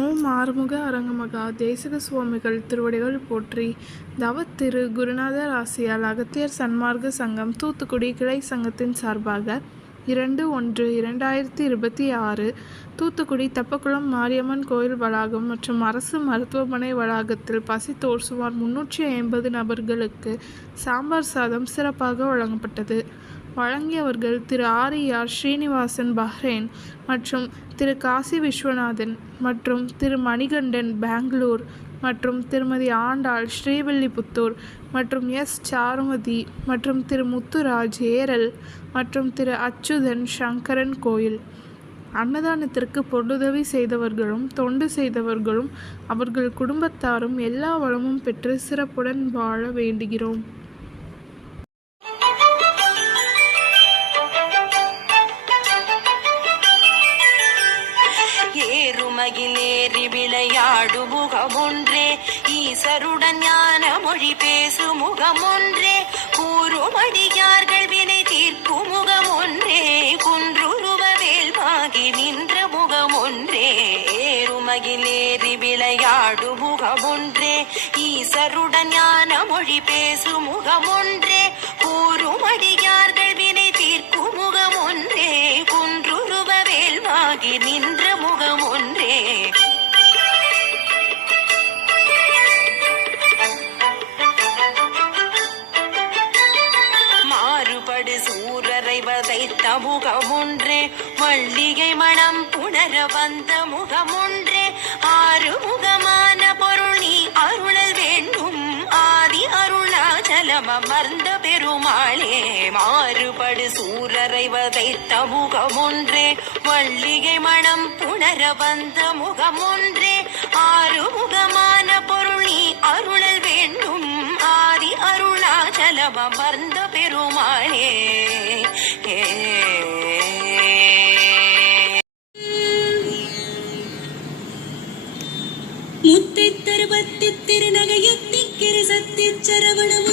ஓம் ஆறுமுக அரங்கமகா தேசிக சுவாமிகள் திருவடிகள் போற்றி. தவத்திரு குருநாதர் ஆசியால் அகத்தியர் சன்மார்க்க சங்கம் தூத்துக்குடி கிளை சங்கத்தின் சார்பாக 2/1/2026 தூத்துக்குடி தெப்பக்குளம் மாரியம்மன் கோயில் வளாகம் மற்றும் அரசு மருத்துவமனை வளாகத்தில் பசித்தோர் சுமார் 350 நபர்களுக்கு சாம்பார் சாதம் சிறப்பாக வழங்கப்பட்டது. வழங்கியவர்கள் திரு ஆர் ஸ்ரீனிவாசன் பஹ்ரைன் மற்றும் திரு காசி விஸ்வநாதன் மற்றும் திரு மணிகண்டன் பெங்களூர் மற்றும் திருமதி ஆண்டாள் ஸ்ரீவில்லிபுத்தூர் மற்றும் எஸ் சாருமதி மற்றும் திரு முத்துராஜ் ஏரல் மற்றும் திரு அச்சுதன் சங்கரன் கோயில். அன்னதானத்திற்கு பொருளுதவி செய்தவர்களும் தொண்டு செய்தவர்களும் அவர்கள் குடும்பத்தாரும் எல்லா வளமும் பெற்று சிறப்புடன் வாழ வேண்டுகிறோம். ஏறுமகிலேறி விளையாடு முகமொன்றே, ஈசருடன் ஞான மொழி பேசு முகமொன்றே, கூறுமடியார்கள் வினை தீர்க்கும் முகமொன்றே, குன்றுருவ வேல்வாகி நின்ற முகமொன்றே. ஏறுமகிலேறி விளையாடு முகமொன்றே, ஈசருடன் ஞான மொழி பேசு முகமொன்றே, கூறுமடியார்கள் வினை தீர்க்கும் முகமொன்றே, குன்றுருவ வேல்வாகி நின்ற முகமொன்றே. மாறுபடு சூரரை வதைத்த முகமொன்றே, மல்லிகை மணம் புணர வந்த முகமொன்றே, ஆறுமுகமான பொருள் நீ அருளல் வேண்டும், ஆதி அருணாச்சலம் அமர்ந்த பெருமாளே. மாறுபடு சூரரை வதைத்த முகமொன்றே, மல்லிகை மணம் புணர வந்த முகமொன்றே, ஆறுமுகமான பொருள் நீ அருளல் வேண்டும், ஆதி அருணாச்சலம் அமர்ந்த பெருமாளே. முத்தை தருபத்தி திருநகையத்தி கிருசத்தி சரவணம்